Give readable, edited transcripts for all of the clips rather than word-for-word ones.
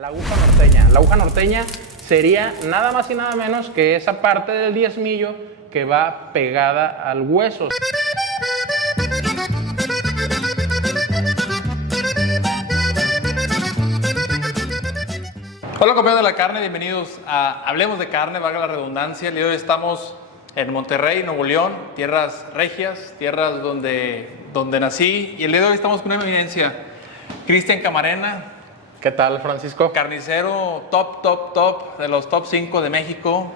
La aguja norteña. La aguja norteña sería nada más y nada menos que esa parte del diezmillo que va pegada al hueso. Hola compañeros de la carne, bienvenidos a Hablemos de Carne, valga la redundancia. El día de hoy estamos en Monterrey, Nuevo León, tierras regias, tierras donde nací. Y el día de hoy estamos con una eminencia, Cristian Camarena. ¿Qué tal, Francisco? Carnicero top, de los top 5 de México,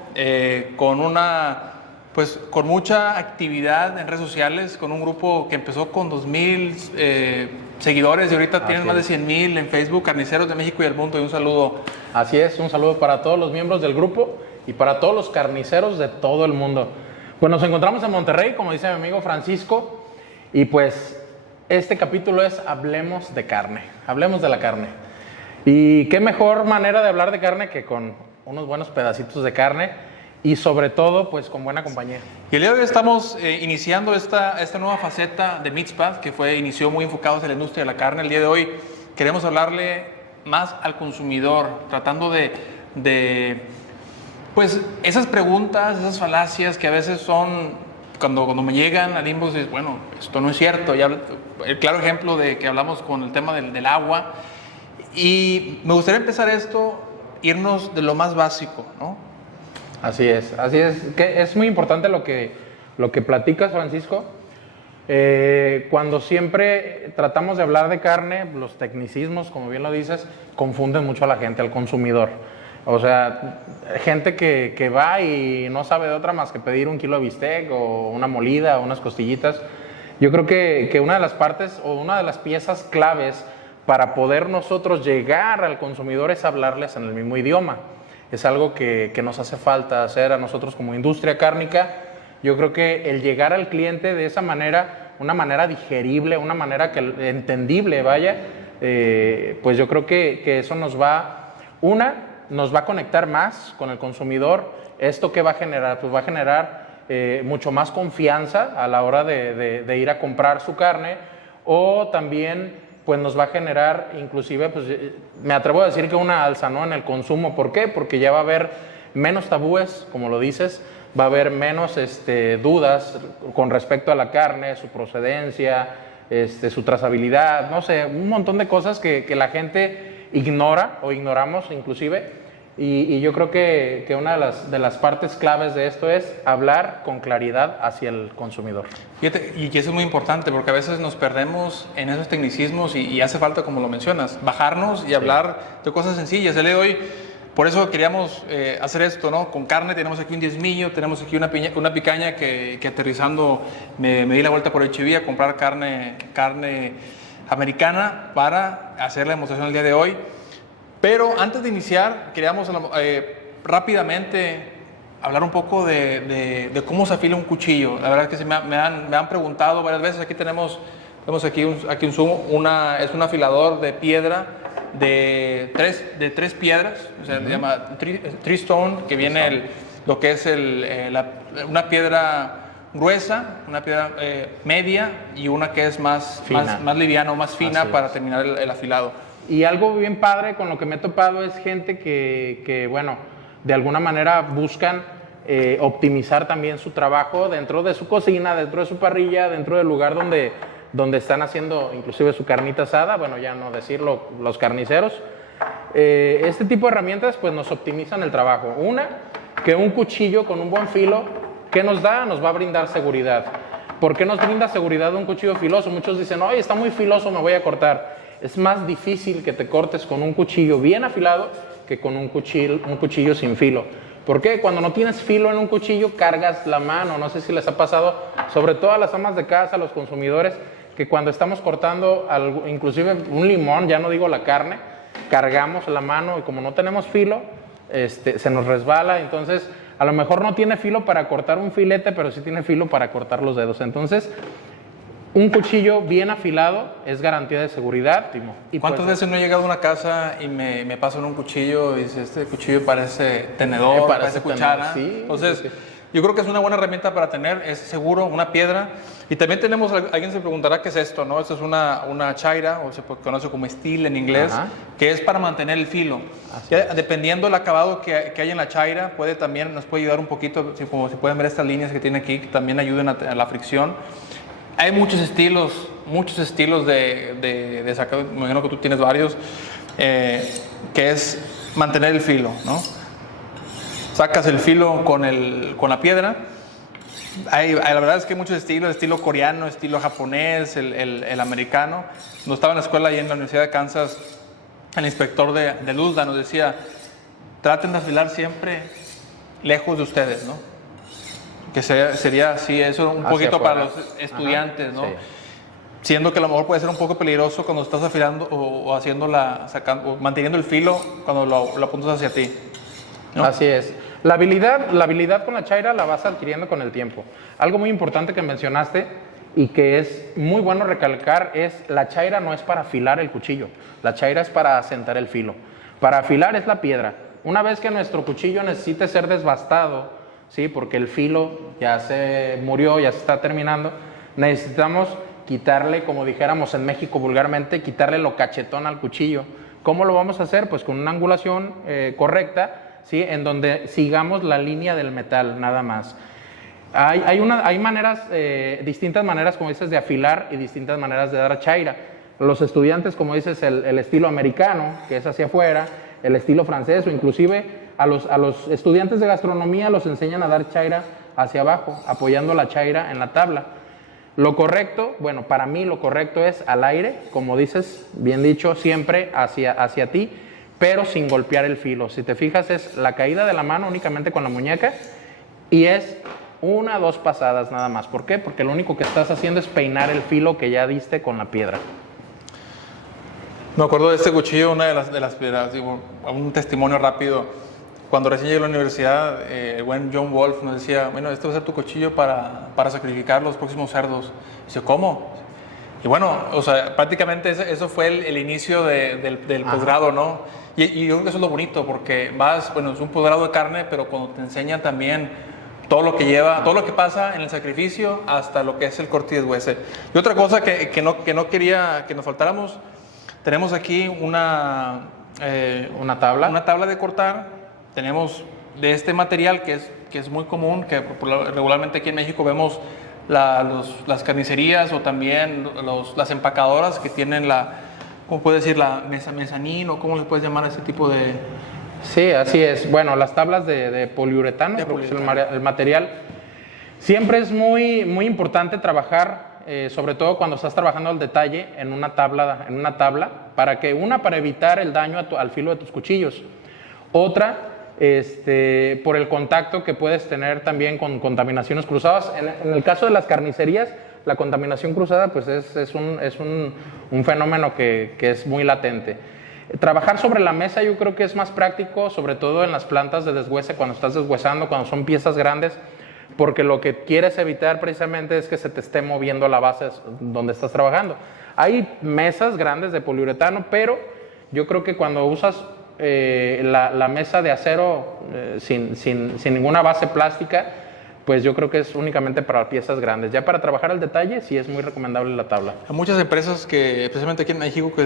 con mucha actividad en redes sociales, con un grupo que empezó con 2,000 seguidores y ahorita tienen más de 100,000 en Facebook, Carniceros de México y el mundo. Y un saludo. Así es, un saludo para todos los miembros del grupo y para todos los carniceros de todo el mundo. Pues nos encontramos en Monterrey, como dice mi amigo Francisco, y pues este capítulo es Hablemos de Carne, hablemos de la carne. Y qué mejor manera de hablar de carne que con unos buenos pedacitos de carne y sobre todo pues con buena compañía. Y el día de hoy estamos iniciando esta nueva faceta de Meatspad que inició muy enfocados en la industria de la carne. El día de hoy queremos hablarle más al consumidor, tratando de pues esas preguntas, esas falacias que a veces son, cuando me llegan al inbox, es bueno, esto no es cierto. Ya, el claro ejemplo de que hablamos con el tema del agua. Y me gustaría empezar irnos de lo más básico, ¿no? Así es, que es muy importante lo que platicas, Francisco. Cuando siempre tratamos de hablar de carne, los tecnicismos, como bien lo dices, confunden mucho a la gente, al consumidor. O sea, gente que va y no sabe de otra más que pedir un kilo de bistec o una molida o unas costillitas. Yo creo que una de las partes o una de las piezas claves para poder nosotros llegar al consumidor es hablarles en el mismo idioma. Es algo que nos hace falta hacer a nosotros como industria cárnica. Yo creo que el llegar al cliente de esa manera, una manera digerible, una manera entendible, vaya, pues yo creo que eso nos va a conectar más con el consumidor. ¿Esto qué va a generar? Pues va a generar mucho más confianza a la hora de ir a comprar su carne, o también pues nos va a generar, inclusive, pues me atrevo a decir que una alza, ¿no?, en el consumo. ¿Por qué? Porque ya va a haber menos tabúes, como lo dices, va a haber menos dudas con respecto a la carne, su procedencia, su trazabilidad, no sé, un montón de cosas que la gente ignora o ignoramos inclusive. Y yo creo que una de las partes claves de esto es hablar con claridad hacia el consumidor. Fíjate, y eso es muy importante porque a veces nos perdemos en esos tecnicismos y hace falta, como lo mencionas, bajarnos y hablar de cosas sencillas. El día de hoy, por eso queríamos hacer esto, ¿no? Con carne tenemos aquí un diezmillo, tenemos aquí una picaña que aterrizando me di la vuelta por HB a comprar carne americana para hacer la demostración el día de hoy. Pero antes de iniciar, queríamos rápidamente hablar un poco de cómo se afila un cuchillo. La verdad es que me han preguntado varias veces. Aquí tenemos aquí un zoom, es un afilador de piedra de tres piedras, o sea, se llama tree stone, que viene lo que es una piedra gruesa, una piedra media y una que es más liviana o más fina para terminar el afilado. Y algo bien padre con lo que me he topado es gente que bueno, de alguna manera buscan optimizar también su trabajo dentro de su cocina, dentro de su parrilla, dentro del lugar donde están haciendo inclusive su carnita asada, bueno, ya no decirlo, los carniceros. Este tipo de herramientas pues nos optimizan el trabajo. Que un cuchillo con un buen filo, ¿qué nos da? Nos va a brindar seguridad. ¿Por qué nos brinda seguridad un cuchillo filoso? Muchos dicen, oye, está muy filoso, me voy a cortar. Es más difícil que te cortes con un cuchillo bien afilado que con un cuchillo sin filo. ¿Por qué? Cuando no tienes filo en un cuchillo, cargas la mano. No sé si les ha pasado, sobre todo a las amas de casa, a los consumidores, que cuando estamos cortando inclusive un limón, ya no digo la carne, cargamos la mano y como no tenemos filo, se nos resbala. Entonces, a lo mejor no tiene filo para cortar un filete, pero sí tiene filo para cortar los dedos. Entonces, un cuchillo bien afilado es garantía de seguridad. ¿Y cuántas veces no he llegado a una casa y me pasan un cuchillo y dice, este cuchillo parece tenedor, parece cuchara? Sí, entonces, sí. yo creo que es una buena herramienta para tener, es seguro, una piedra. Y también tenemos, alguien se preguntará qué es esto, ¿no? Esto es una chaira, o se conoce como steel en inglés, Ajá. que es para mantener el filo. Ya, dependiendo del acabado que hay en la chaira, nos puede ayudar un poquito, como si pueden ver estas líneas que tiene aquí, que también ayudan a la fricción. Hay muchos estilos de sacado, me imagino que tú tienes varios, que es mantener el filo, ¿no? Sacas el filo con la piedra. La verdad es que hay muchos estilos, estilo coreano, estilo japonés, el americano. Cuando estaba en la escuela ahí en la Universidad de Kansas, el inspector de Luzda nos decía, traten de afilar siempre lejos de ustedes, ¿no? Que sería así, eso un Hacia poquito afuera. para los estudiantes, Ajá, ¿no? sí. Siendo que a lo mejor puede ser un poco peligroso cuando estás afilando o o manteniendo el filo cuando lo apuntas hacia ti, ¿no? Así es. La habilidad con la chaira la vas adquiriendo con el tiempo. Algo muy importante que mencionaste y que es muy bueno recalcar es la chaira no es para afilar el cuchillo, la chaira es para asentar el filo. Para afilar es la piedra. Una vez que nuestro cuchillo necesite ser desbastado, ¿sí? Porque el filo ya se murió, ya se está terminando, necesitamos quitarle, como dijéramos en México vulgarmente, quitarle lo cachetón al cuchillo. ¿Cómo lo vamos a hacer? Pues con una angulación correcta, ¿sí? En donde sigamos la línea del metal, nada más. Hay maneras, distintas maneras, como dices, de afilar y distintas maneras de dar chaira. Los estudiantes, como dices, el estilo americano, que es hacia afuera, el estilo francés, o inclusive a los estudiantes de gastronomía los enseñan a dar chaira hacia abajo, apoyando la chaira en la tabla. Lo correcto, bueno, para mí lo correcto es al aire, como dices, bien dicho, siempre hacia ti, pero sin golpear el filo. Si te fijas, es la caída de la mano únicamente con la muñeca y es 1 o 2 pasadas nada más. ¿Por qué? Porque lo único que estás haciendo es peinar el filo que ya diste con la piedra. Me acuerdo de este cuchillo, una de las piedras, digo, un testimonio rápido. Cuando recién llegué a la universidad, el buen John Wolf nos decía, bueno, este va a ser tu cuchillo para sacrificar los próximos cerdos. Dice, ¿cómo? Y bueno, o sea, prácticamente eso fue el inicio del posgrado, ¿no? Y yo creo que eso es lo bonito, porque bueno, es un posgrado de carne, pero cuando te enseñan también todo lo que lleva, todo lo que pasa en el sacrificio hasta lo que es el corte y deshuese. Y otra cosa que no quería que nos faltáramos, tenemos aquí una tabla de cortar. Tenemos de este material que es muy común, que regularmente aquí en México vemos las carnicerías o también las empacadoras que tienen ¿cómo puedes decir? La mezanín, o ¿cómo le puedes llamar a ese tipo de...? Sí, así es. Bueno, las tablas de poliuretano, creo que es el material. Siempre es muy, muy importante trabajar, sobre todo cuando estás trabajando al detalle en una tabla, para evitar el daño al filo de tus cuchillos. Otra, por el contacto que puedes tener también con contaminaciones cruzadas. En el caso de las carnicerías, la contaminación cruzada pues es un fenómeno que es muy latente. Trabajar sobre la mesa yo creo que es más práctico, sobre todo en las plantas de deshuese, cuando estás deshuesando, cuando son piezas grandes, porque lo que quieres evitar precisamente es que se te esté moviendo la base donde estás trabajando. Hay mesas grandes de poliuretano, pero yo creo que cuando usas la mesa de acero sin ninguna base plástica, pues yo creo que es únicamente para piezas grandes. Ya para trabajar al detalle sí es muy recomendable la tabla. Hay muchas empresas que, especialmente aquí en México, que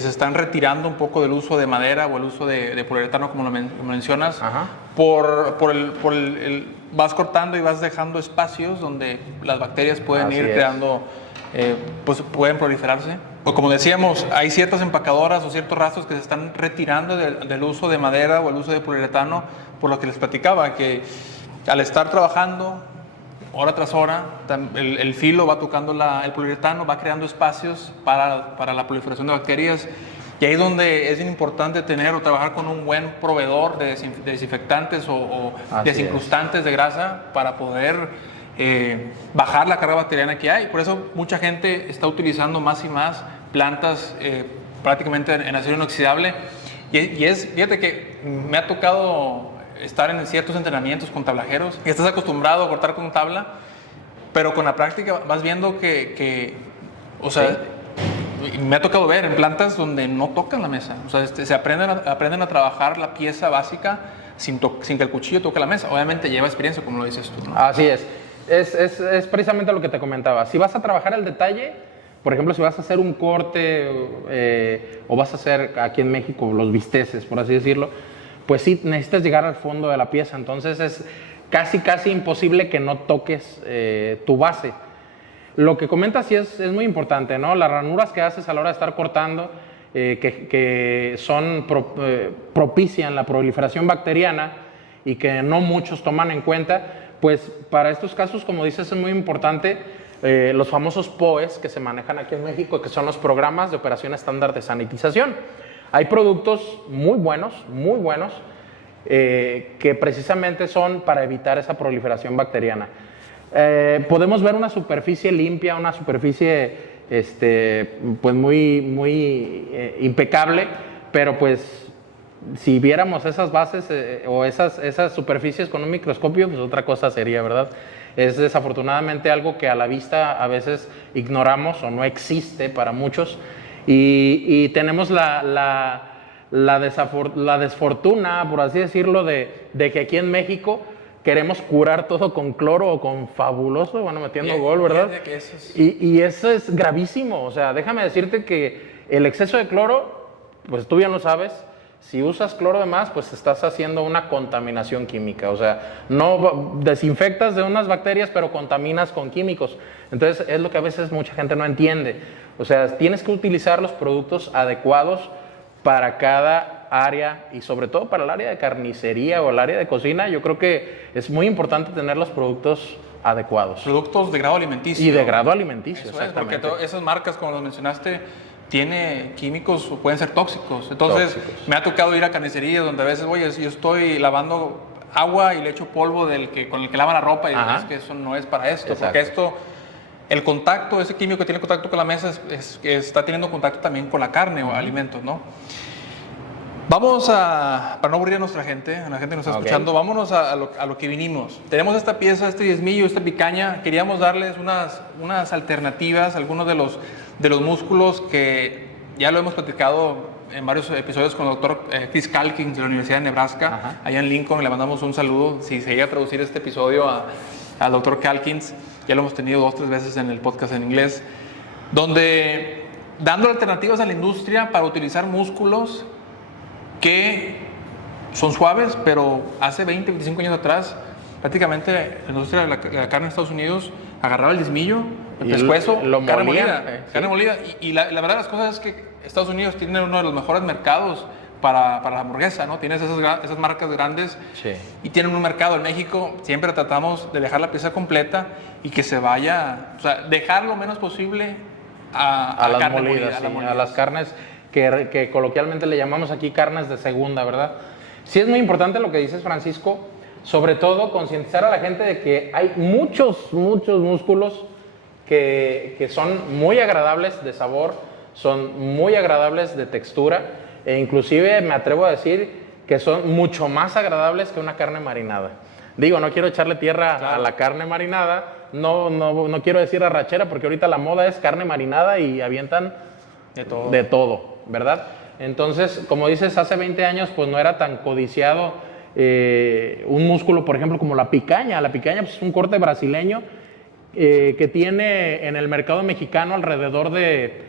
se están retirando un poco del uso de madera o el uso de poliuretano, como lo mencionas. Ajá. Vas cortando y vas dejando espacios donde las bacterias pueden Así ir es. creando, pues pueden proliferarse. O como decíamos, hay ciertas empacadoras o ciertos rastros que se están retirando del uso de madera o el uso de poliuretano, por lo que les platicaba, que al estar trabajando hora tras hora, el filo va tocando el poliuretano, va creando espacios para la proliferación de bacterias. Y ahí es donde es bien importante tener o trabajar con un buen proveedor de desinfectantes o desincrustantes de grasa para poder bajar la carga bacteriana que hay. Por eso mucha gente está utilizando más y más plantas prácticamente en acero inoxidable. Fíjate que me ha tocado estar en ciertos entrenamientos con tablajeros y estás acostumbrado a cortar con tabla, pero con la práctica vas viendo o sea, ¿sí? y me ha tocado ver en plantas donde no tocan la mesa. O sea, se aprenden a trabajar la pieza básica sin que el cuchillo toque la mesa. Obviamente lleva experiencia, como lo dices tú, ¿no? Así es. Es precisamente lo que te comentaba. Si vas a trabajar el detalle, por ejemplo, si vas a hacer un corte o vas a hacer aquí en México los bisteces, por así decirlo, pues sí necesitas llegar al fondo de la pieza. Entonces es casi imposible que no toques tu base. Lo que comentas sí es muy importante, ¿no? Las ranuras que haces a la hora de estar cortando, que propician la proliferación bacteriana y que no muchos toman en cuenta, pues para estos casos, como dices, es muy importante los famosos POEs que se manejan aquí en México, que son los programas de operación estándar de sanitización. Hay productos muy buenos, que precisamente son para evitar esa proliferación bacteriana. Podemos ver una superficie limpia, una superficie pues muy impecable, pero pues si viéramos esas bases o esas superficies con un microscopio, pues otra cosa sería, ¿verdad? Es desafortunadamente algo que a la vista a veces ignoramos o no existe para muchos, y tenemos la desfortuna, por así decirlo, de que aquí en México queremos curar todo con cloro o con fabuloso, bueno, metiendo gol, ¿verdad? Y eso es gravísimo. O sea, déjame decirte que el exceso de cloro, pues tú bien lo sabes, si usas cloro de más, pues estás haciendo una contaminación química. O sea, no desinfectas de unas bacterias, pero contaminas con químicos. Entonces, es lo que a veces mucha gente no entiende. O sea, tienes que utilizar los productos adecuados para cada área, y sobre todo para el área de carnicería o el área de cocina. Yo creo que es muy importante tener los productos adecuados. Productos de grado alimenticio. Y de grado alimenticio, eso exactamente. Es, porque esas marcas, como los mencionaste, tiene químicos o pueden ser tóxicos. Entonces, me ha tocado ir a carnicerías donde a veces, oye, yo estoy lavando agua y le echo polvo con el que lava la ropa, y es que eso no es para esto. Exacto. Porque esto, el contacto, ese químico que tiene contacto con la mesa, está teniendo contacto también con la carne o alimentos, ¿no? Vamos para no aburrir a nuestra gente, a la gente que nos está escuchando, vámonos a lo que vinimos. Tenemos esta pieza, este diezmillo, esta picaña. Queríamos darles unas alternativas, algunos de los músculos que ya lo hemos platicado en varios episodios con el doctor Chris Calkins de la Universidad de Nebraska, allá en Lincoln. Le mandamos un saludo. Si se llega a traducir este episodio al doctor Calkins, ya lo hemos tenido 2 o 3 veces en el podcast en inglés, donde dando alternativas a la industria para utilizar músculos que son suaves, pero hace 20, 25 años atrás, prácticamente la industria de la carne en Estados Unidos agarraba el diezmillo, el pescuezo, carne molida. Y la verdad de las cosas es que Estados Unidos tiene uno de los mejores mercados para la hamburguesa, ¿no? Tienes esas marcas grandes, y tienen un mercado. En México siempre tratamos de dejar la pieza completa y que se vaya, o sea, dejar lo menos posible a la carne molida, a las carnes que coloquialmente le llamamos aquí carnes de segunda, ¿verdad? Sí es muy importante lo que dices, Francisco, sobre todo concientizar a la gente de que hay muchos músculos que son muy agradables de sabor, son muy agradables de textura, e inclusive me atrevo a decir que son mucho más agradables que una carne marinada. Digo, no quiero echarle tierra a la carne marinada, no quiero decir arrachera, porque ahorita la moda es carne marinada y avientan de todo, ¿verdad? Entonces, como dices, hace 20 años pues no era tan codiciado un músculo, por ejemplo, como la picaña. La picaña pues, es un corte brasileño que tiene en el mercado mexicano alrededor de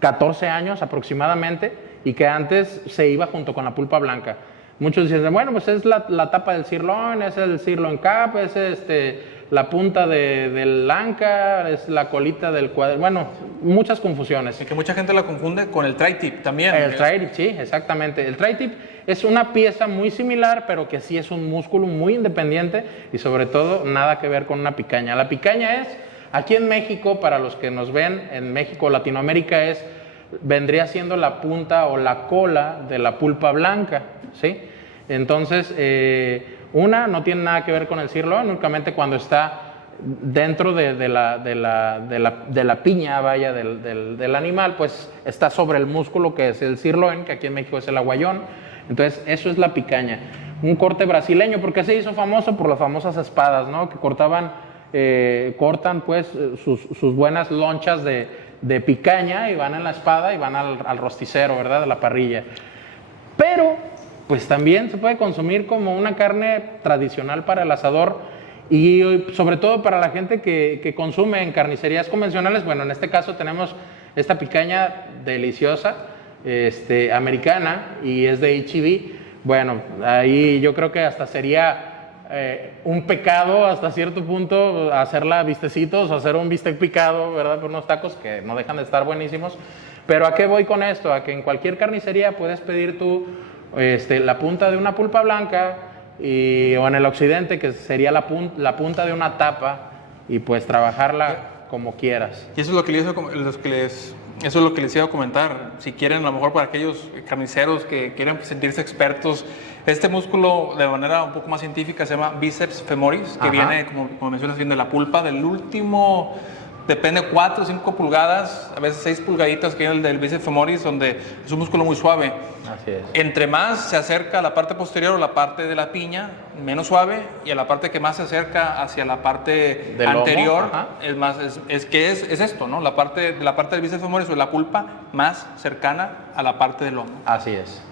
14 años aproximadamente, y que antes se iba junto con la pulpa blanca. Muchos dicen, bueno, pues es la tapa del sirloin, es el sirloin cap, es la punta del anca, es la colita del cuadro. Bueno, muchas confusiones. Es que mucha gente la confunde con el tri-tip también. El tri-tip, sí, exactamente. El tri-tip es una pieza muy similar, pero que sí es un músculo muy independiente y sobre todo nada que ver con una picaña. La picaña es, aquí en México, para los que nos ven, en México, Latinoamérica, vendría siendo la punta o la cola de la pulpa blanca, ¿sí? Entonces, no tiene nada que ver con el sirloin, únicamente cuando está dentro de la piña, vaya, del animal, pues está sobre el músculo que es el sirloin, que aquí en México es el aguayón. Entonces, eso es la picaña. Un corte brasileño, porque se hizo famoso por las famosas espadas, ¿no? Que cortan pues sus buenas lonchas de de picaña y van en la espada y van al rosticero, ¿verdad? A la parrilla. Pero, pues también se puede consumir como una carne tradicional para el asador y sobre todo para la gente que consume en carnicerías convencionales. Bueno, en este caso tenemos esta picaña deliciosa, americana, y es de H-E-B. Bueno, ahí yo creo que hasta sería un pecado hasta cierto punto hacerla vistecitos o hacer un bistec picado, ¿verdad? Por unos tacos que no dejan de estar buenísimos. Pero ¿a qué voy con esto? A que en cualquier carnicería puedes pedir tú la punta de una pulpa blanca o en el occidente que sería la punta de una tapa y pues trabajarla como quieras. Y eso es lo que eso es lo que les iba a comentar. Si quieren, a lo mejor para aquellos carniceros que quieren sentirse expertos, este músculo de manera un poco más científica se llama bíceps femoris, que viene, como mencionas bien, de la pulpa del último, depende, 4 o 5 pulgadas, a veces 6 pulgaditas, que es el del bíceps femoris, donde es un músculo muy suave. Así es. Entre más se acerca a la parte posterior o la parte de la piña, menos suave, y a la parte que más se acerca hacia la parte del anterior, lomo, es esto, ¿no? La parte del bíceps femoris o la pulpa más cercana a la parte del lomo. Así es.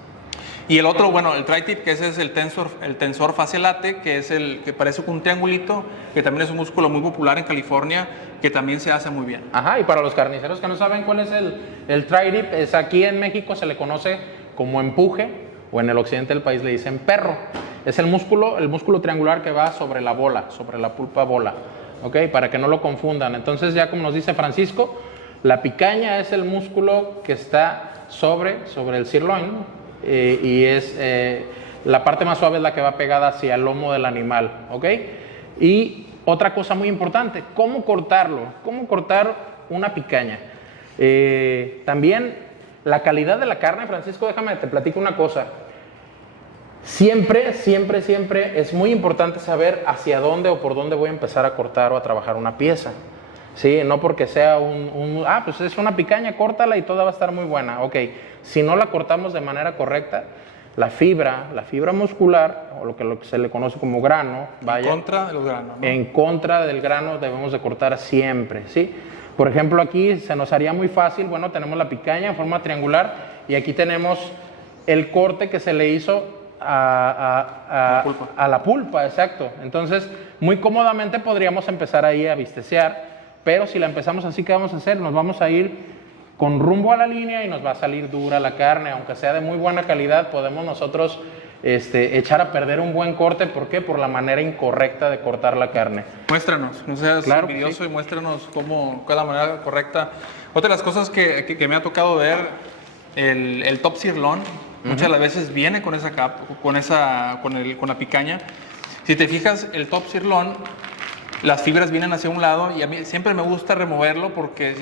Y el otro, bueno, el tri-tip, que ese es el tensor fasciolate, que es el que parece un triangulito, que también es un músculo muy popular en California, que también se hace muy bien. Ajá, y para los carniceros que no saben cuál es el tri-tip, es aquí en México se le conoce como empuje, o en el occidente del país le dicen perro. Es el músculo triangular que va sobre la bola, sobre la pulpa bola, ¿ok? Para que no lo confundan. Entonces, ya como nos dice Francisco, la picaña es el músculo que está sobre el sirloin, y es la parte más suave es la que va pegada hacia el lomo del animal, ¿ok? Y otra cosa muy importante, ¿cómo cortarlo? ¿Cómo cortar una picaña? También la calidad de la carne, Francisco, déjame te platico una cosa. Siempre es muy importante saber hacia dónde o por dónde voy a empezar a cortar o a trabajar una pieza. Sí, no porque sea pues es una picaña, córtala y toda va a estar muy buena. Ok, si no la cortamos de manera correcta, la fibra muscular, o lo que se le conoce como grano, en contra de los granos, ¿no? En contra del grano debemos de cortar siempre, ¿sí? Por ejemplo, aquí se nos haría muy fácil, bueno, tenemos la picaña en forma triangular y aquí tenemos el corte que se le hizo a la pulpa, exacto. Entonces, muy cómodamente podríamos empezar ahí a bistecear. Pero si la empezamos así, ¿qué vamos a hacer? Nos vamos a ir con rumbo a la línea y nos va a salir dura la carne. Aunque sea de muy buena calidad, podemos nosotros echar a perder un buen corte. ¿Por qué? Por la manera incorrecta de cortar la carne. Muéstranos, no seas envidioso, sí. Y muéstranos cuál es la manera correcta. Otra de las cosas que me ha tocado ver, el top sirloin, muchas de las veces viene con la picaña. Si te fijas, el top sirloin, las fibras vienen hacia un lado y a mí siempre me gusta removerlo porque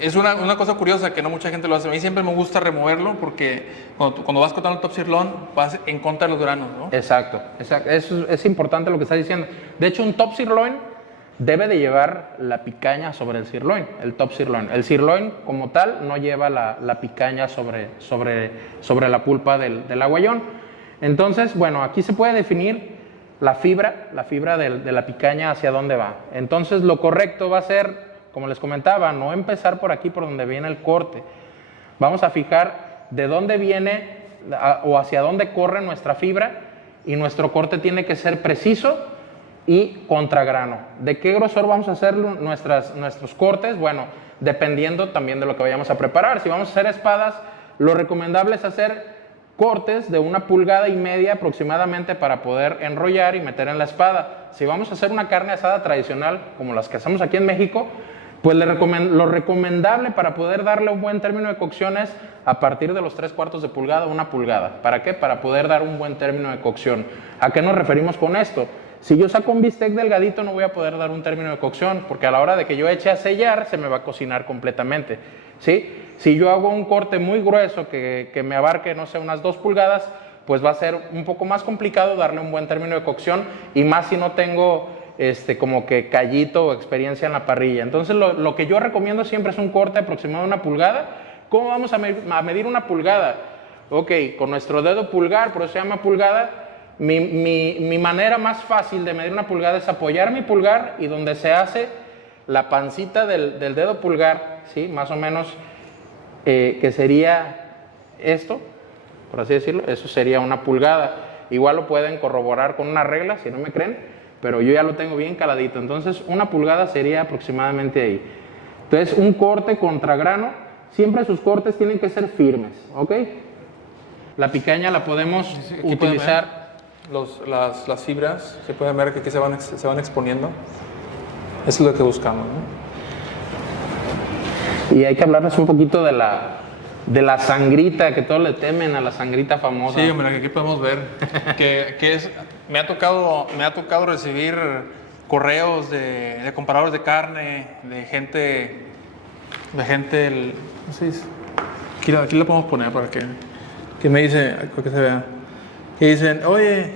es una cosa curiosa que no mucha gente lo hace. A mí siempre me gusta removerlo porque cuando vas cortando el top sirloin vas en contra de los granos, ¿no? Exacto. Eso es importante lo que estás diciendo. De hecho, un top sirloin debe de llevar la picaña sobre el sirloin, el top sirloin. El sirloin como tal no lleva la picaña sobre la pulpa del aguayón. Entonces, bueno, aquí se puede definir la fibra de la picaña hacia dónde va. Entonces lo correcto va a ser, como les comentaba, no empezar por aquí por donde viene el corte. Vamos a fijar de dónde viene o hacia dónde corre nuestra fibra y nuestro corte tiene que ser preciso y contragrano. ¿De qué grosor vamos a hacer nuestros cortes? Bueno, dependiendo también de lo que vayamos a preparar. Si vamos a hacer espadas, lo recomendable es hacer cortes de 1,5 pulgadas aproximadamente para poder enrollar y meter en la espada. Si vamos a hacer una carne asada tradicional, como las que hacemos aquí en México, pues lo recomendable para poder darle un buen término de cocción es a partir de los 3/4 de pulgada, 1 pulgada. ¿Para qué? Para poder dar un buen término de cocción. ¿A qué nos referimos con esto? Si yo saco un bistec delgadito no voy a poder dar un término de cocción, porque a la hora de que yo eche a sellar se me va a cocinar completamente, ¿sí? Si yo hago un corte muy grueso que me abarque, no sé, unas 2 pulgadas, pues va a ser un poco más complicado darle un buen término de cocción y más si no tengo como que callito o experiencia en la parrilla. Entonces lo que yo recomiendo siempre es un corte aproximado de 1 pulgada. ¿Cómo vamos a medir 1 pulgada? Ok, con nuestro dedo pulgar, por eso se llama pulgada. Mi manera más fácil de medir 1 pulgada es apoyar mi pulgar y donde se hace la pancita del dedo pulgar, ¿sí? Más o menos, que sería esto, por así decirlo, eso sería una pulgada. Igual lo pueden corroborar con una regla, si no me creen, pero yo ya lo tengo bien caladito. Entonces, una pulgada sería aproximadamente ahí. Entonces, un corte contra grano, siempre sus cortes tienen que ser firmes, ¿ok? La picaña la podemos utilizar. Las fibras, se pueden ver que aquí se van exponiendo. Eso es lo que buscamos, ¿no? Y hay que hablarles un poquito de la sangrita, que todos le temen a la sangrita famosa. Sí, hombre, que aquí podemos ver me ha tocado recibir correos de compradores de carne, de gente, no sé, aquí la podemos poner para que me dice, para que se vea, que dicen, oye,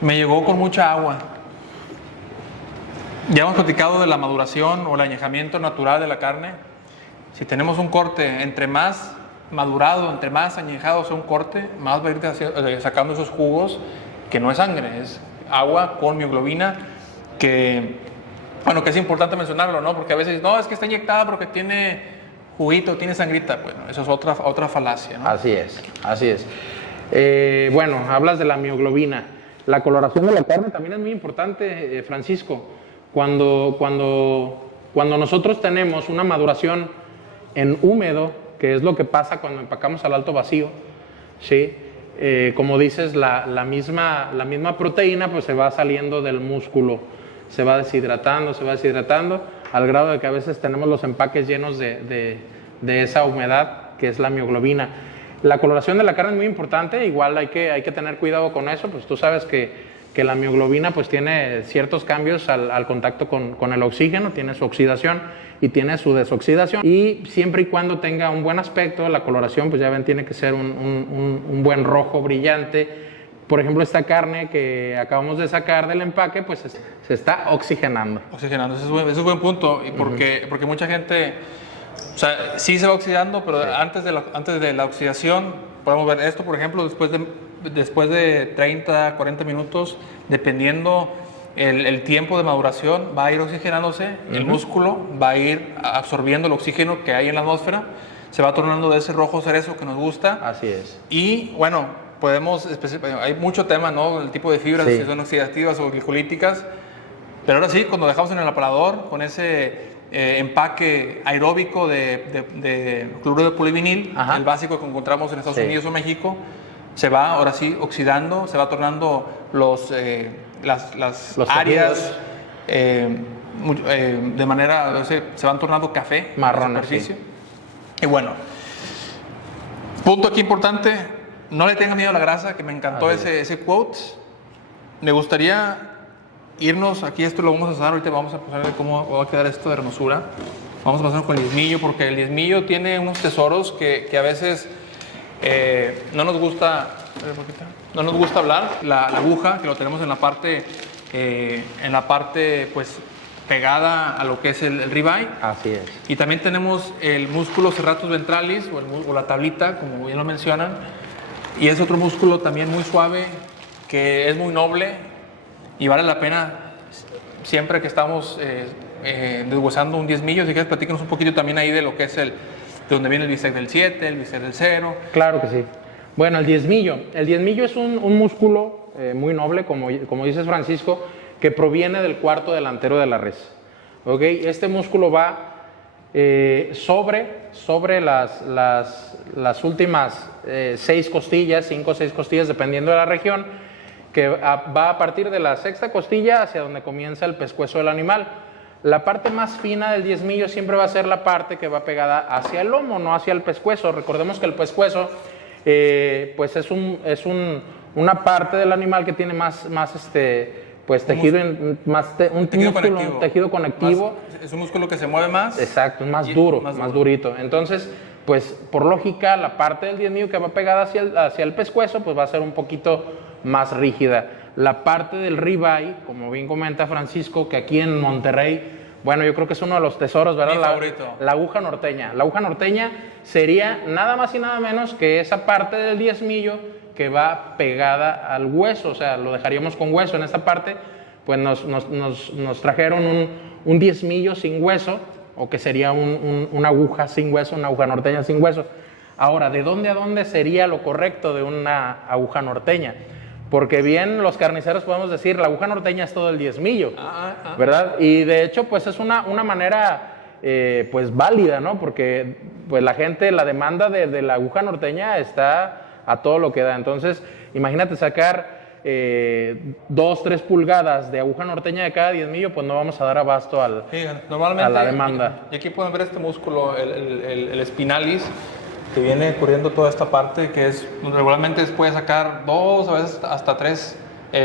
me llegó con mucha agua. Ya hemos platicado de la maduración o el añejamiento natural de la carne. Si tenemos un corte, entre más madurado, entre más añejado sea un corte, más va a ir sacando esos jugos, que no es sangre, es agua con mioglobina, que es importante mencionarlo, ¿no? Porque a veces, no, es que está inyectada porque tiene juguito, tiene sangrita. Bueno, eso es otra falacia, ¿no? Así es. Bueno, hablas de la mioglobina. La coloración de la carne también es muy importante, Francisco. Cuando nosotros tenemos una maduración en húmedo, que es lo que pasa cuando empacamos al alto vacío, ¿sí? Como dices, la misma proteína pues se va saliendo del músculo, se va deshidratando, al grado de que a veces tenemos los empaques llenos de esa humedad que es la mioglobina. La coloración de la carne es muy importante, igual hay que tener cuidado con eso, pues tú sabes que la mioglobina pues tiene ciertos cambios al contacto con el oxígeno, tiene su oxidación y tiene su desoxidación, y siempre y cuando tenga un buen aspecto, la coloración pues ya ven, tiene que ser un buen rojo brillante. Por ejemplo, esta carne que acabamos de sacar del empaque pues se está oxigenando. Ese es buen punto, y porque mucha gente, o sea, sí se va oxidando, pero sí. antes de la oxidación, podemos ver esto, por ejemplo, después de 30, 40 minutos, dependiendo el tiempo de maduración, va a ir oxigenándose, el músculo va a ir absorbiendo el oxígeno que hay en la atmósfera, se va tornando de ese rojo cerezo que nos gusta. Así es. Y bueno, hay mucho tema, ¿no? El tipo de fibras, si son oxidativas o glicolíticas, pero ahora sí, cuando dejamos en el aparador con ese empaque aeróbico de cloruro de polivinil, el básico que encontramos en Estados Unidos o México, se va ahora sí oxidando, se va tornando las áreas de manera, se van tornando café, marrón, sí. Y bueno, punto aquí importante, no le tengan miedo a la grasa, que me encantó ese quote. Me gustaría irnos, aquí esto lo vamos a usar, ahorita vamos a pasar de cómo va a quedar esto de hermosura. Vamos a pasar con el diezmillo, porque el diezmillo tiene unos tesoros que a veces no nos gusta hablar. La aguja, que lo tenemos en la parte pues pegada a lo que es el ribeye. Así es. Y también tenemos el músculo serratus ventralis o la tablita, como bien lo mencionan, y es otro músculo también muy suave, que es muy noble y vale la pena siempre que estamos deshuesando un diezmillo. Si quieres, platícanos un poquito también ahí de lo que es de donde viene el bistec del 7, el bistec del 0. Claro que sí. Bueno, el diezmillo es un músculo muy noble, como dices, Francisco, que proviene del cuarto delantero de la res. ¿Okay? Este músculo va sobre las últimas 6 costillas, 5 o 6 costillas, dependiendo de la región, que va a partir de la sexta costilla hacia donde comienza el pescuezo del animal. La parte más fina del diezmillo siempre va a ser la parte que va pegada hacia el lomo, no hacia el pescuezo. Recordemos que el pescuezo pues es una parte del animal que tiene más pues tejido, tejido conectivo. Es un músculo que se mueve más. Exacto, es más duro, más durito. Entonces, pues por lógica, la parte del diezmillo que va pegada hacia el pescuezo, pues va a ser un poquito más rígida. La parte del ribeye, como bien comenta Francisco, que aquí en Monterrey, bueno, yo creo que es uno de los tesoros, ¿verdad? Mi favorito. La aguja norteña. La aguja norteña sería nada más y nada menos que esa parte del diezmillo que va pegada al hueso, o sea, lo dejaríamos con hueso en esta parte, pues nos trajeron un diezmillo sin hueso, o que sería una aguja sin hueso, una aguja norteña sin hueso. Ahora, ¿de dónde a dónde sería lo correcto de una aguja norteña? Porque bien los carniceros podemos decir, la aguja norteña es todo el diezmillo, ¿verdad? Y de hecho, pues es una manera pues válida, ¿no? Porque pues la gente, la demanda de la aguja norteña está a todo lo que da. Entonces, imagínate sacar 2, 3 pulgadas de aguja norteña de cada diezmillo, pues no vamos a dar abasto a la demanda. Y aquí pueden ver este músculo, el spinalis, que viene cubriendo toda esta parte, que es regularmente puede sacar 2, a veces hasta 3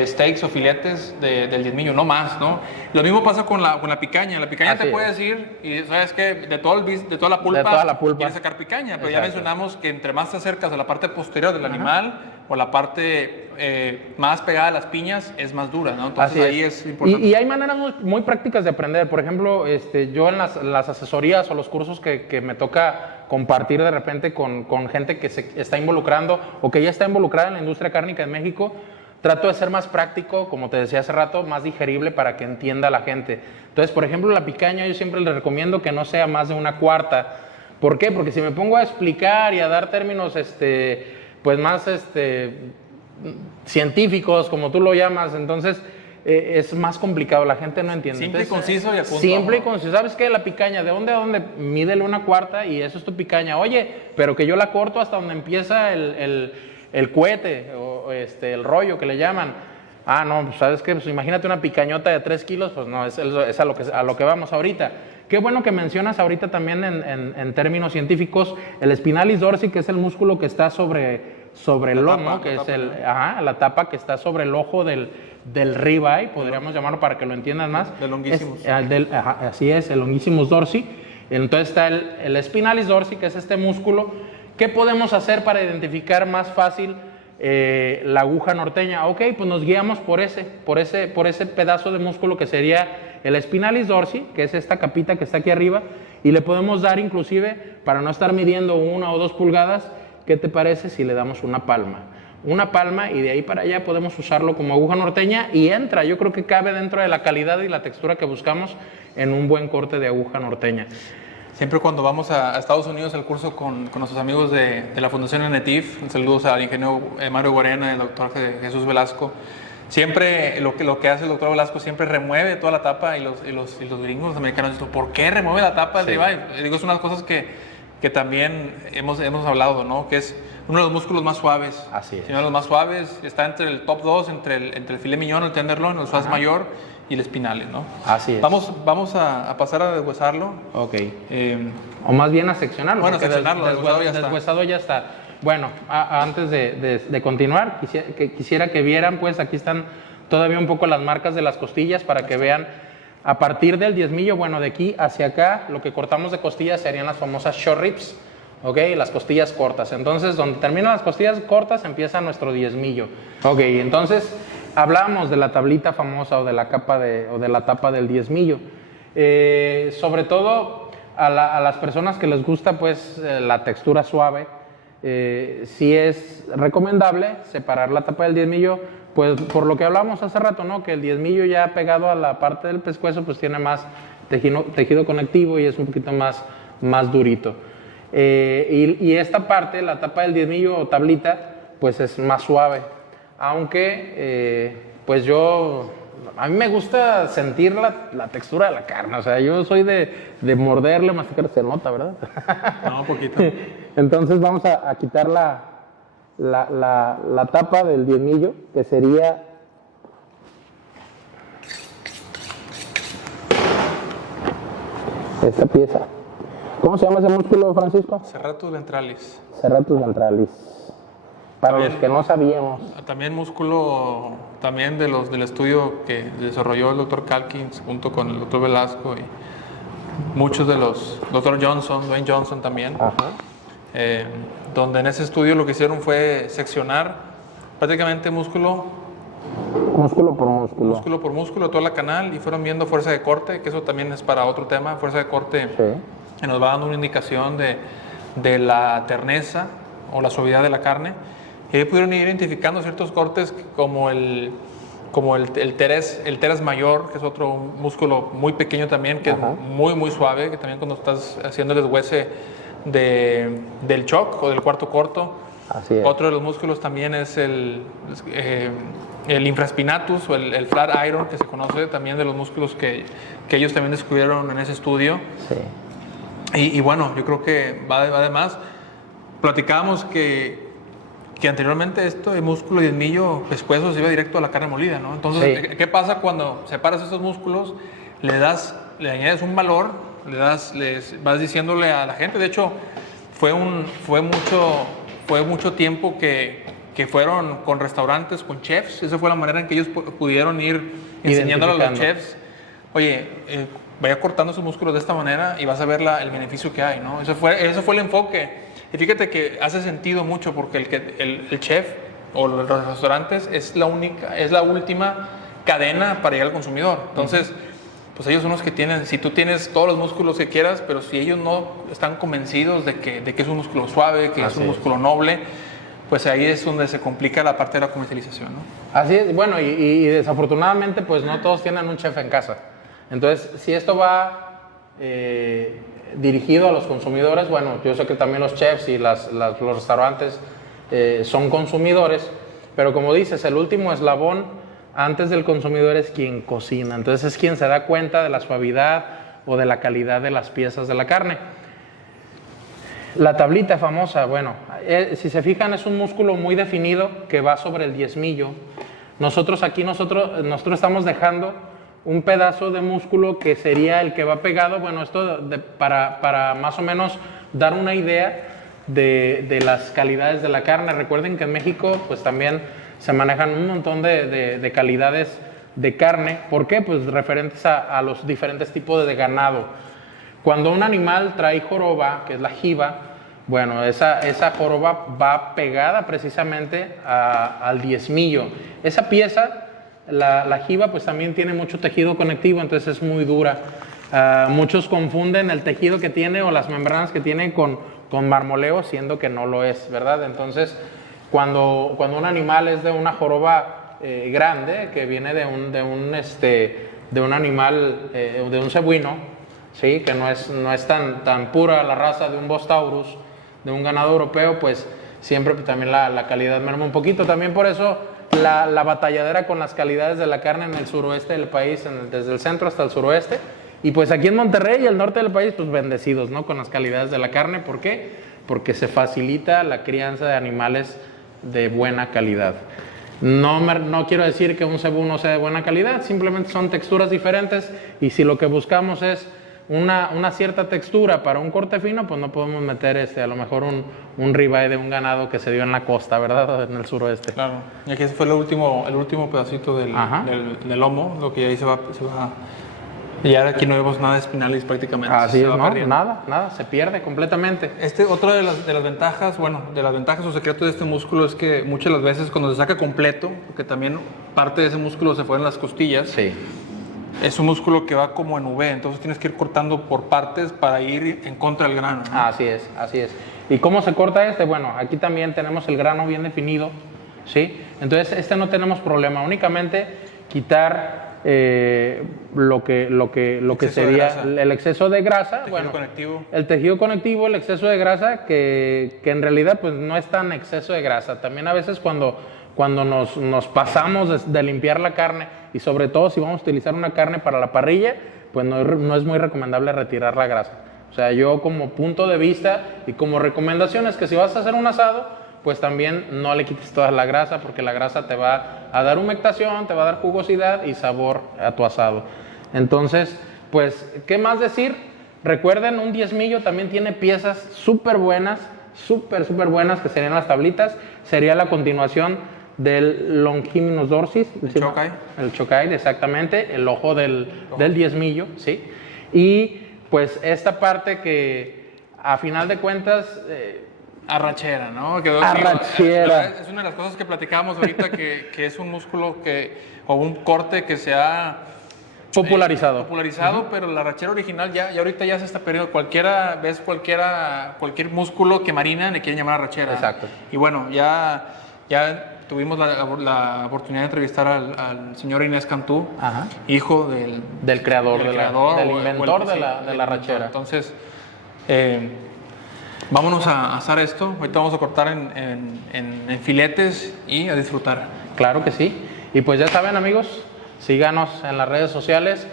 steaks o filetes del diezmillo, no más, ¿no? Lo mismo pasa con la picaña. La picaña te puede decir, y sabes que de toda la pulpa, quieres sacar picaña, pero ya mencionamos que entre más te acercas a la parte posterior del animal o la parte más pegada a las piñas, es más dura, ¿no? Entonces ahí es importante. Y hay maneras muy prácticas de aprender. Por ejemplo, yo en las asesorías o los cursos que me toca compartir de repente con gente que se está involucrando o que ya está involucrada en la industria cárnica en México, trato de ser más práctico, como te decía hace rato, más digerible para que entienda la gente. Entonces, por ejemplo, la picaña yo siempre les recomiendo que no sea más de 1/4. ¿Por qué? Porque si me pongo a explicar y a dar términos pues más científicos, como tú lo llamas, entonces es más complicado, la gente no entiende. Simple, entonces, conciso y a punto. Simple y conciso. ¿Sabes qué? La picaña, ¿de dónde a dónde? Mídele 1/4 y eso es tu picaña. Oye, pero que yo la corto hasta donde empieza el cohete o el rollo que le llaman. Ah, no, pues, ¿sabes qué? Pues imagínate una picañota de 3 kilos, pues no, es a lo que vamos ahorita. Qué bueno que mencionas ahorita también en términos científicos el spinalis dorsi, que es el músculo que está sobre el lomo, que es la tapa que está sobre el ojo del ribeye, podríamos llamarlo para que lo entiendan más. Del longissimus. Así es, el longissimus dorsi. Entonces está el spinalis dorsi, que es este músculo. ¿Qué podemos hacer para identificar más fácil la aguja norteña? Ok, pues nos guiamos por ese pedazo de músculo que sería el spinalis dorsi, que es esta capita que está aquí arriba, y le podemos dar inclusive, para no estar midiendo 1 o 2 pulgadas, ¿qué te parece si le damos una palma? Una palma, y de ahí para allá podemos usarlo como aguja norteña y entra, yo creo que cabe dentro de la calidad y la textura que buscamos en un buen corte de aguja norteña. Siempre cuando vamos a Estados Unidos al curso con nuestros amigos de la Fundación ENETIF, saludos al ingeniero Mario Guarena y al doctor Jesús Velasco, siempre lo que hace el doctor Velasco siempre remueve toda la tapa y los gringos americanos dicen, ¿por qué remueve la tapa del ribeye? Digo, es una de las cosas que también hemos hablado, ¿no? Que es uno de los músculos más suaves. Así es. Uno de los más suaves, está entre el top 2, entre el filet mignon, el tenderloin, el suaz mayor y el espinal, ¿no? Así es. Vamos a pasar a deshuesarlo. Ok. O más bien a seccionarlo. Bueno, seccionarlo, deshuesado ya está. Bueno, antes de continuar, quisiera que vieran, pues aquí están todavía un poco las marcas de las costillas para que vean a partir del diezmillo, bueno, de aquí hacia acá, lo que cortamos de costillas serían las famosas short ribs, ¿ok? Las costillas cortas. Entonces, donde terminan las costillas cortas, empieza nuestro diezmillo. Ok, entonces hablamos de la tablita famosa o de la tapa del diezmillo. Sobre todo a las personas que les gusta pues la textura suave, sí es recomendable separar la tapa del diezmillo, pues por lo que hablamos hace rato, ¿no? Que el diezmillo ya pegado a la parte del pescuezo pues tiene más tejido conectivo y es un poquito más durito. Y esta parte, la tapa del diezmillo o tablita, pues es más suave. Aunque, pues a mí me gusta sentir la textura de la carne. O sea, yo soy de morderle, masticar, se nota, ¿verdad? No, un poquito. Entonces vamos a quitar la tapa del diezmillo, que sería esta pieza. ¿Cómo se llama ese músculo, Francisco? Serratus ventralis. Serratus ventralis. Para los que no sabíamos. También músculo del estudio que desarrolló el doctor Calkins junto con el doctor Velasco y muchos de los, doctor Johnson, Dwayne Johnson también. Ajá. Donde en ese estudio lo que hicieron fue seccionar prácticamente músculo por músculo, toda la canal, y fueron viendo fuerza de corte, que eso también es para otro tema, fuerza de corte, sí, que nos va dando una indicación de la terneza o la suavidad de la carne. Y ahí pudieron ir identificando ciertos cortes como como el teres mayor, que es otro músculo muy pequeño también, que es muy, muy suave, que también cuando estás haciendo el deshuese del choc o del cuarto corto. Así es. Otro de los músculos también es el infraspinatus o el flat iron, que se conoce también de los músculos que ellos también descubrieron en ese estudio. Sí. Y bueno, yo creo que va además. Platicábamos que anteriormente el músculo diezmillo pescuezo se iba directo a la carne molida, ¿no? Entonces, Sí. ¿qué pasa cuando separas esos músculos? Le añades un valor, les vas diciéndole a la gente. De hecho, fue mucho tiempo que fueron con restaurantes, con chefs. Esa fue la manera en que ellos pudieron ir enseñándole a los chefs. Oye, vaya cortando sus músculos de esta manera y vas a ver el beneficio que hay, ¿no? Eso fue el enfoque. Y fíjate que hace sentido mucho porque el chef o los restaurantes es la última cadena para llegar al consumidor. Entonces, pues ellos son los que tienen, si tú tienes todos los músculos que quieras, pero si ellos no están convencidos de que es un músculo suave, que es un músculo noble, pues ahí es donde se complica la parte de la comercialización, ¿no? Así es, bueno, y desafortunadamente pues no todos tienen un chef en casa. Entonces, si esto va dirigido a los consumidores, bueno, yo sé que también los chefs y los restaurantes son consumidores, pero como dices, el último eslabón antes del consumidor es quien cocina, entonces es quien se da cuenta de la suavidad o de la calidad de las piezas de la carne. La tablita famosa, bueno, si se fijan es un músculo muy definido que va sobre el diezmillo. Nosotros estamos dejando un pedazo de músculo que sería el que va pegado, bueno, esto para más o menos dar una idea de las calidades de la carne. Recuerden que en México pues también se manejan un montón de calidades de carne. ¿Por qué? Pues referentes a los diferentes tipos de ganado. Cuando un animal trae joroba, que es la jiba, bueno, esa joroba va pegada precisamente al diezmillo. Esa pieza, la jiba, pues también tiene mucho tejido conectivo, entonces es muy dura. Muchos confunden el tejido que tiene o las membranas que tiene con marmoleo, siendo que no lo es, ¿verdad? Entonces, cuando un animal es de una joroba grande, que viene de un animal, de un cebuino, ¿sí? Que no es tan pura la raza de un Bos taurus, de un ganado europeo, pues siempre también la calidad merma un poquito. También por eso la batalladera con las calidades de la carne en el suroeste del país, desde el centro hasta el suroeste. Y pues aquí en Monterrey y el norte del país, pues bendecidos, ¿no? Con las calidades de la carne. ¿Por qué? Porque se facilita la crianza de animales de buena calidad. No quiero decir que un cebú no sea de buena calidad, simplemente son texturas diferentes, y si lo que buscamos es una cierta textura para un corte fino, pues no podemos meter a lo mejor un ribeye de un ganado que se dio en la costa, ¿verdad? En el suroeste. Claro, y aquí ese fue el último pedacito del lomo, lo que ahí se va. Y ahora aquí no vemos nada de espinalis prácticamente. Así es, no, nada, se pierde completamente. Otra de las ventajas, o secretos de este músculo es que muchas de las veces cuando se saca completo, porque también parte de ese músculo se fue en las costillas, sí. Es un músculo que va como en V, entonces tienes que ir cortando por partes para ir en contra del grano, ¿no? Así es. ¿Y cómo se corta Bueno, aquí también tenemos el grano bien definido, ¿sí? Entonces no tenemos problema, únicamente quitar lo que sería el exceso de grasa, el tejido conectivo, el exceso de grasa, que en realidad pues no es tan exceso de grasa. También a veces cuando nos pasamos de limpiar la carne, y sobre todo si vamos a utilizar una carne para la parrilla, pues no es muy recomendable retirar la grasa. O sea, yo como punto de vista y como recomendación es que si vas a hacer un asado, pues también no le quites toda la grasa, porque la grasa te va a dar humectación, te va a dar jugosidad y sabor a tu asado. Entonces, pues, ¿qué más decir? Recuerden, un diezmillo también tiene piezas súper buenas, súper buenas, que serían las tablitas. Sería la continuación del Longiminus dorsis. El chocai, exactamente, el ojo del diezmillo, ¿sí? Y pues esta parte que a final de cuentas... arrachera, ¿no? Arrachera. Es una de las cosas que platicábamos ahorita, que es un músculo o un corte que se ha popularizado, pero la arrachera original ya ahorita ya se está perdiendo. Cualquier músculo que marina le quieren llamar arrachera. Exacto. Y bueno, ya tuvimos la oportunidad de entrevistar al señor Inés Cantú, Ajá. hijo Del creador, del o inventor de la inventor. rachera. Entonces, vámonos a asar esto. Ahorita vamos a cortar en filetes y a disfrutar. Claro que sí. Y pues ya saben, amigos, síganos en las redes sociales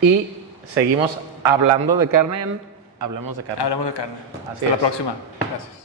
y seguimos hablando de carne en Hablemos de Carne. Hablamos de carne. Así Hasta la es. próxima. Gracias.